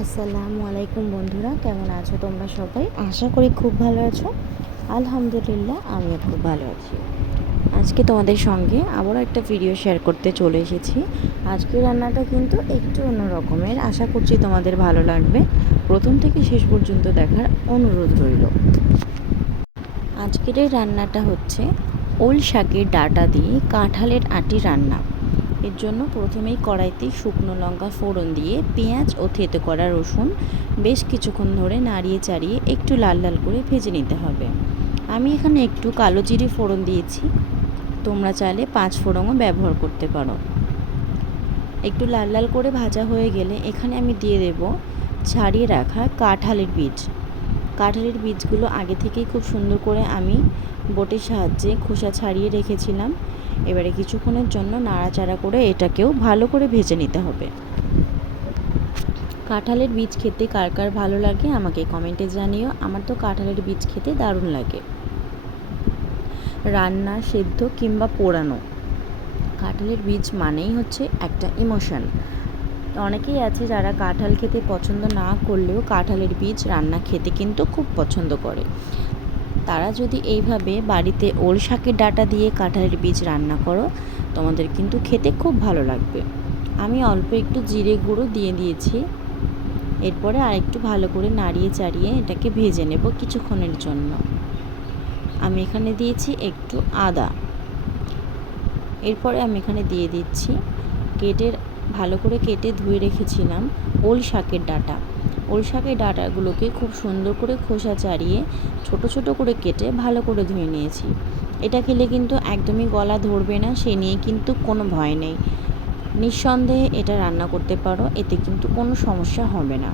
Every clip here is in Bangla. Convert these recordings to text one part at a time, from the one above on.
আসসালামু আলাইকুম বন্ধুরা, কেমন আছো তোমরা সবাই? আশা করি খুব ভালো আছো। আলহামদুলিল্লাহ, আমিও খুব ভালো আছি। আজকে তোমাদের সঙ্গে আবারও একটা ভিডিও শেয়ার করতে চলে এসেছি। আজকের রান্নাটা কিন্তু একটু অন্য রকমের আশা করছি তোমাদের ভালো লাগবে। প্রথম থেকে শেষ পর্যন্ত দেখার অনুরোধ রইল। আজকের এই রান্নাটা হচ্ছে ওল শাকের ডাটা দিয়ে কাঁঠালের আটি রান্না। এর জন্য প্রথমেই কড়াইতে শুকনো লঙ্কা ফোড়ন দিয়ে পেঁয়াজ ও থেতো করা রসুন বেশ কিছুক্ষণ ধরে নাড়িয়ে চাড়িয়ে একটু লাল লাল করে ভেজে নিতে হবে। আমি এখানে একটু কালো জিরে ফোড়ন দিয়েছি। তোমরা চাইলে পাঁচ ফোড়নও ব্যবহার করতে পারো। একটু লাল লাল করে ভাজা হয়ে গেলে এখানে আমি দিয়ে দেব, ছাড়িয়ে রাখা কাঁঠালের বীজ। কাঁঠালের বীজগুলো আগে থেকেই খুব সুন্দর করে আমি বোটের সাহায্যে খোসা ছাড়িয়ে রেখেছিলাম। এবারে কিছুক্ষণের জন্য নাড়াচাড়া করে এটাকেও ভালো করে ভেজে নিতে হবে। কাঁঠালের বীজ খেতে কার কার ভালো লাগে আমাকে কমেন্টে জানিও। আমার তো কাঁঠালের বীজ খেতে দারুণ লাগে। রান্না সেদ্ধ কিংবা পোড়ানো। কাঁঠালের বীজ মানেই হচ্ছে একটা ইমোশন। অনেকেই আছে যারা কাঁঠাল খেতে পছন্দ না করলেও কাঁঠালের বীজ রান্না খেতে কিন্তু খুব পছন্দ করে। তারা যদি এইভাবে বাড়িতে ওল শাকের ডাটা দিয়ে কাঁঠালের বীজ রান্না করো, তোমাদের কিন্তু খেতে খুব ভালো লাগবে। আমি অল্প একটু জিরে গুঁড়ো দিয়ে দিয়েছি। এরপরে আর একটু ভালো করে নাড়িয়ে চাড়িয়ে এটাকে ভেজে নেব কিছুক্ষণের জন্য। আমি এখানে দিয়েছি একটু আদা। এরপরে আমি এখানে দিয়ে দিচ্ছি কেটে ভালো করে কেটে ধুয়ে রেখেছিলাম ওল শাকের ডাটা। ওল শাকের ডাটাগুলোকে খুব সুন্দর করে খোসা চাড়িয়ে ছোট ছোট করে কেটে ভালো করে ধুয়ে নিয়েছি। এটা খেলে কিন্তু একদমই গলা ধরবে না, সে নিয়ে কিন্তু কোনো ভয় নেই। নিঃসন্দেহে এটা রান্না করতে পারো, এতে কিন্তু কোনো সমস্যা হবে না।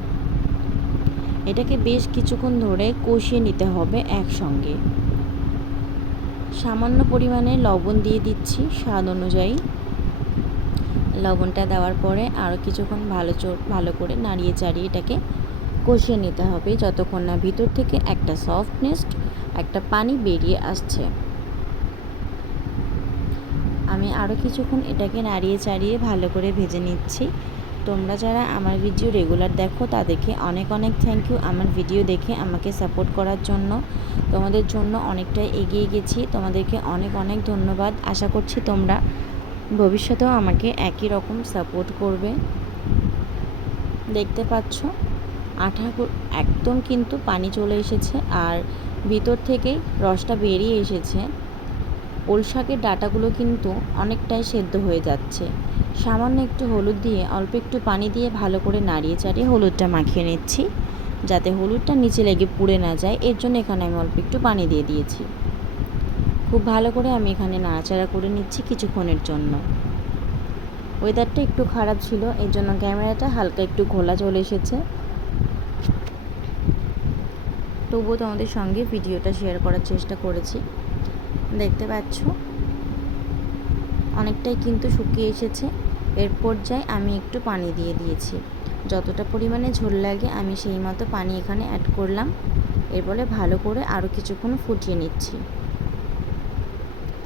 এটাকে বেশ কিছুক্ষণ ধরে কষিয়ে নিতে হবে একসঙ্গে। সামান্য পরিমাণে লবণ দিয়ে দিচ্ছি, স্বাদ অনুযায়ী। লবণটা দেওয়ার পরে আরও কিছুক্ষণ ভালো চো ভালো করে নাড়িয়ে চাড়িয়ে এটাকে কষিয়ে নিতে হবে। যতক্ষণ না ভিতর থেকে একটা সফটনেস একটা পানি বেরিয়ে আসছে। আমি আরও কিছুক্ষণ এটাকে নাড়িয়ে চাড়িয়ে ভালো করে ভেজে নিচ্ছি। তোমরা যারা আমার ভিডিও রেগুলার দেখো, তাদেরকে অনেক অনেক থ্যাংক ইউ আমার ভিডিও দেখে আমাকে সাপোর্ট করার জন্য। তোমাদের জন্য অনেকটাই এগিয়ে গেছি। তোমাদেরকে অনেক অনেক ধন্যবাদ। আশা করছি তোমরা ভবিষ্যতেও আমাকে একই রকম সাপোর্ট করবে। দেখতে পাচ্ছ, আঠা একদম কিন্তু পানি চলে এসেছে আর ভিতর থেকেই রসটা বেরিয়ে এসেছে। ওল শাকের ডাটাগুলো কিন্তু অনেকটাই সেদ্ধ হয়ে যাচ্ছে। সামান্য একটু হলুদ দিয়ে, অল্প একটু পানি দিয়ে ভালো করে নাড়িয়ে চাড়িয়ে হলুদটা মাখিয়ে নিচ্ছি। যাতে হলুদটা নিচে লেগে পুড়ে না যায়, এর জন্য এখানে আমি অল্প একটু পানি দিয়ে দিয়েছি। খুব ভালো করে আমি এখানে নাড়াচাড়া করে নিচ্ছি কিছুক্ষণের জন্য। ওয়েদারটা একটু খারাপ ছিল, এর জন্য ক্যামেরাটা হালকা একটু ঘোলা চলে এসেছে। তবুও তোমাদের সঙ্গে ভিডিওটা শেয়ার করার চেষ্টা করেছি। দেখতে পাচ্ছ? অনেকটাই কিন্তু শুকিয়ে এসেছে। এর পর্যায়ে আমি একটু পানি দিয়ে দিয়েছি। যতটা পরিমাণে ঝোল লাগে, আমি সেই মতো পানি এখানে অ্যাড করলাম। এরপরে ভালো করে আরও কিছুক্ষণ ফুটিয়ে নিচ্ছি।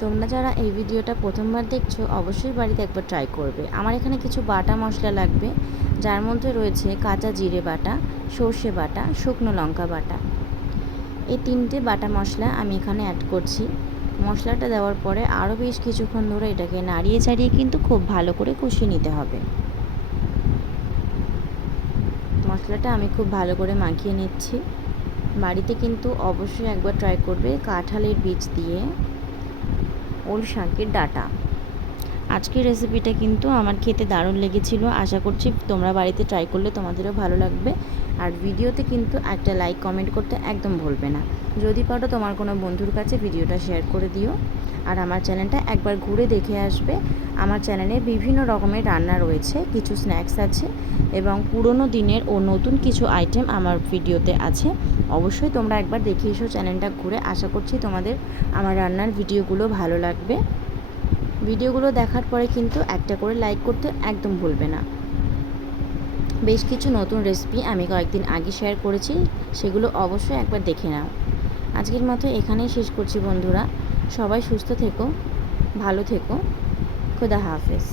তোমরা যারা এই ভিডিওটা প্রথমবার দেখছ, অবশ্যই বাড়িতে একবার ট্রাই করবে। আমার এখানে কিছু বাটা মশলা লাগবে, যার মধ্যে রয়েছে কাঁচা জিরে বাটা, সর্ষে বাটা, শুকনো লঙ্কা বাটা। এই তিনটে বাটা মশলা আমি এখানে অ্যাড করছি। মশলাটা দেওয়ার পরে আরও বেশ কিছুক্ষণ ধরে এটাকে নাড়িয়ে চাড়িয়ে কিন্তু খুব ভালো করে কষিয়ে নিতে হবে। মশলাটা আমি খুব ভালো করে মাখিয়ে নিচ্ছি। বাড়িতে কিন্তু অবশ্যই একবার ট্রাই করবে কাঁঠালের বীজ দিয়ে। ওল ডাটা। আজকের রেসিপিটা কিন্তু আমার খেতে দারুণ লেগেছিল। আশা করছি তোমরা বাড়িতে ট্রাই করলে তোমাদেরও ভালো লাগবে। আর ভিডিওতে কিন্তু একটা লাইক কমেন্ট করতে একদম ভুলবে না। যদি পারো তোমার কোনো বন্ধুর কাছে ভিডিওটা শেয়ার করে দিও। আর আমার চ্যানেলটা একবার ঘুরে দেখে আসবে। আমার চ্যানেলে বিভিন্ন রকমের রান্না রয়েছে, কিছু স্ন্যাক্স আছে এবং পুরনো দিনের ও নতুন কিছু আইটেম আমার ভিডিওতে আছে। অবশ্যই তোমরা একবার দেখে এসো চ্যানেলটা ঘুরে। আশা করছি তোমাদের আমার রান্নার ভিডিওগুলো ভালো লাগবে। ভিডিওগুলো দেখার পরে কিন্তু একটা করে লাইক করতে একদম ভুলবে না। বেশ কিছু নতুন রেসিপি আমি কয়েকদিন আগে শেয়ার করেছি, সেগুলো অবশ্যই একবার দেখে নাও। আজকের মতো এখানেই শেষ করছি বন্ধুরা। সবাই সুস্থ থেকো, ভালো থেকো। খুদা হাফেজ।